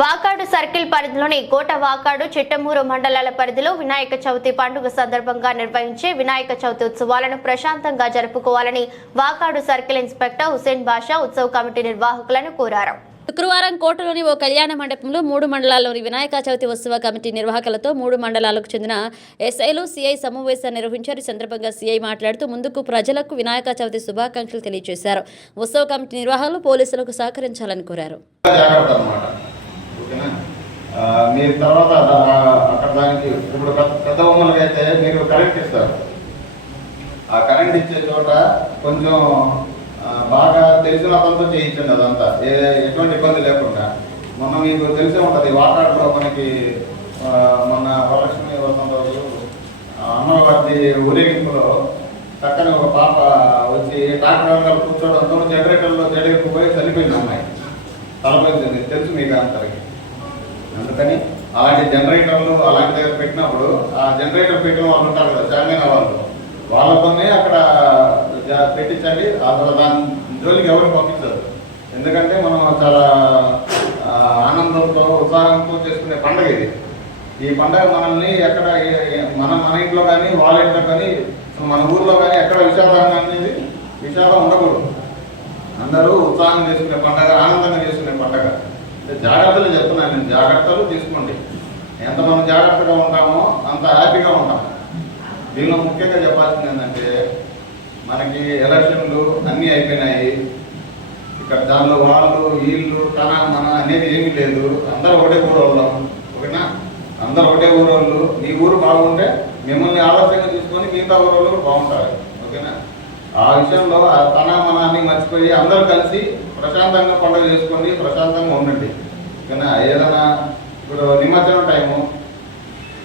Vakadu circle పరిధిలోని కోట వాకాడు చిట్టమూరు మండలాల పరిధిలో వినాయక చవితి పండుగ సందర్భంగా నిర్వహించే వినాయక చవితి ఉత్సవాలను ప్రశాంతంగా జరుపుకోవాలని వాకాడు సర్కిల్ ఇన్స్పెక్టర్ హుసేన్ బాషా ఉత్సవ కమిటీ నిర్వాహకులను కోరారు. శుక్రవారం కోటలోని ఓ కళ్యాణ మండపంలో మూడు మండలాల్లోని వినాయక చవితి ఉత్సవ కమిటీ నిర్వాహకులతో మూడు మండలాలకు చెందిన ఎస్ఐలు సిఐ సమావేశాన్ని నిర్వహించారు. ఈ సందర్భంగా సిఐ మాట్లాడుతూ ముందుకు ప్రజలకు వినాయక చవితి శుభాకాంక్షలు తెలియజేశారు. ఉత్సవ కమిటీ నిర్వాహకులు పోలీసులకు సహకరించాలని కోరారు జాగ్రత్త అనమాట ఓకేనా ఆ, మీరు తర్వాత అక్కడ దానికి ఇప్పుడు పెద్ద బొమ్మలకి అయితే మీరు కరెంట్ ఇస్తారు. ఆ కరెంట్ ఇచ్చే చోట కొంచెం బాగా తెలిసిన అతనితో చేయించండి అదంతా. ఏ ఎటువంటి ఇబ్బంది లేకుండా. మొన్న మీకు తెలిసే ఉంటుంది వాటాడులో మనకి మొన్న వరలక్ష్మి వ్రతం రోజు అమ్మవారి ఊరేగింపులో చక్కని ఒక పాప వచ్చి డాక్టర్ గారు కూర్చోవడంతో జనరేటర్లో జడేపు పోయి చనిపోయింది అమ్మాయి. తలపోయింది తెలుసు మీకు అందరికి. అందుకని అలాంటి జనరేటర్లు అలాంటి దగ్గర పెట్టినప్పుడు ఆ జనరేటర్ పెట్టిన వాళ్ళు ఉంటారు కదా చార్మైన వాళ్ళు. వాళ్ళతోనే అక్కడ పెట్టించండి. అసలు దాని జోలికి ఎవరు పంపించదు ఎందుకంటే మనం చాలా ఆనందంతో ఉత్సాహంతో చేసుకునే పండగ ఇది. ఈ పండగ మనల్ని ఎక్కడ మన మన ఇంట్లో కానీ వాళ్ళ ఇంట్లో కానీ మన ఊర్లో కానీ ఎక్కడ విషాదం అనేది విషాదం ఉండకూడదు. అందరూ ఉత్సాహం చేసుకునే పండుగ ఆనందంగా చేసుకునే జాగ్రత్తలు చెప్తున్నాను నేను. జాగ్రత్తలు తీసుకోండి. ఎంత మనం జాగ్రత్తగా ఉంటామో అంత హ్యాపీగా ఉంటాం. దీనిలో ముఖ్యంగా చెప్పాల్సింది ఏంటంటే మనకి ఎలక్షన్లు అన్నీ అయిపోయినాయి. ఇక్కడ దానిలో వాళ్ళు వీళ్ళు తన మన అనేది ఏమీ లేదు. అందరూ ఒకటే ఊరు వాళ్ళం ఓకేనా? అందరూ ఒకటే ఊరు మీ ఊరు బాగుంటే మిమ్మల్ని ఆలోచనగా తీసుకొని మిగతా ఊరు వాళ్ళు బాగుంటారు. ఓకేనా? ఆ విషయంలో ఆ తన మనాన్ని మర్చిపోయి అందరూ కలిసి ప్రశాంతంగా పండుగ చేసుకోండి ప్రశాంతంగా ఉండండి. ఓకేనా ఏదైనా ఇప్పుడు నిమజ్జనం టైము.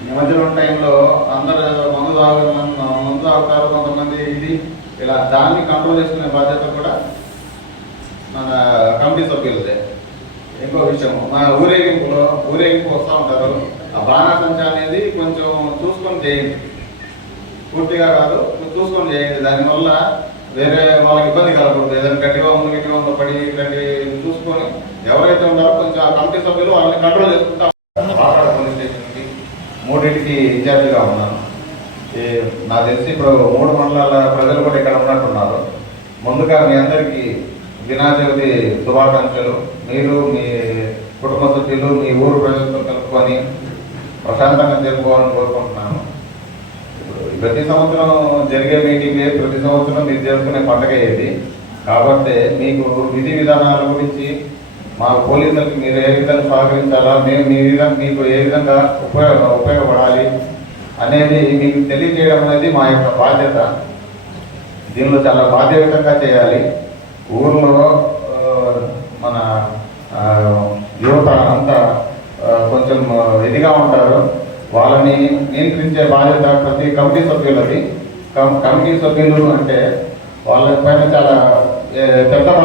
నిమజ్జనం టైంలో అందరు మందు తాగు మందు తాగుతారు కొంతమంది ఇది ఇలా దాన్ని కంట్రోల్ చేసుకునే బాధ్యత కూడా మన కమిటీ సభ్యులదే. ఇంకో విషయం మన ఊరేగింపులో ఊరేగింపు వస్తూ ఉంటారు. ఆ బాణాసంచ అనేది కొంచెం చూసుకొని చేయండి. పూర్తిగా కాదు చూసుకొని చేయండి. దానివల్ల వేరే వాళ్ళకి ఇబ్బంది కలగకూడదు. ఏదైనా గట్టిగా ఉంది గట్టిగా ఉందో పడి ఇట్లాంటి చూసుకొని ఎవరైతే ఉన్నారో కొంచెం ఆ కమిటీ సభ్యులు వాళ్ళని కంట్రోల్ చేసుకుంటా మాట్లాడ పోలీస్ స్టేషన్కి మూడింటికి ఇన్ఛార్జిగా ఉన్నాను. ఈ నాకు తెలిసి ఇప్పుడు మూడు మండలాల ప్రజలు కూడా ఇక్కడ ఉన్నట్టున్నారు. ముందుగా మీ అందరికీ వినాయక శుభాకాంక్షలు. మీరు మీ కుటుంబ సభ్యులు మీ ఊరు ప్రజలతో కలుపుకొని ప్రశాంతంగా జరుపుకోవాలని కోరుకుంటున్నాను. ప్రతి సంవత్సరం జరిగే మీటింగే ప్రతి సంవత్సరం మీరు జరుపుకునే పండగ ఇది కాబట్టి మీకు విధి విధానాల గురించి మా పోలీసులకి మీరు ఏ విధంగా సహకరించాలా మేము మీ విధంగా మీకు ఏ విధంగా ఉపయోగ ఉపయోగపడాలి అనేది మీకు తెలియజేయడం అనేది మా యొక్క బాధ్యత. దీనిలో చాలా బాధ్యతంగా చేయాలి. ఊర్లో మన యువత అంతా కొంచెం ఇదిగా ఉంటారు. వాళ్ళని నియంత్రించే బాధ్యత ప్రతి కమిటీ సభ్యులది. కమిటీ సభ్యులు అంటే వాళ్ళ పైన చాలా పెద్ద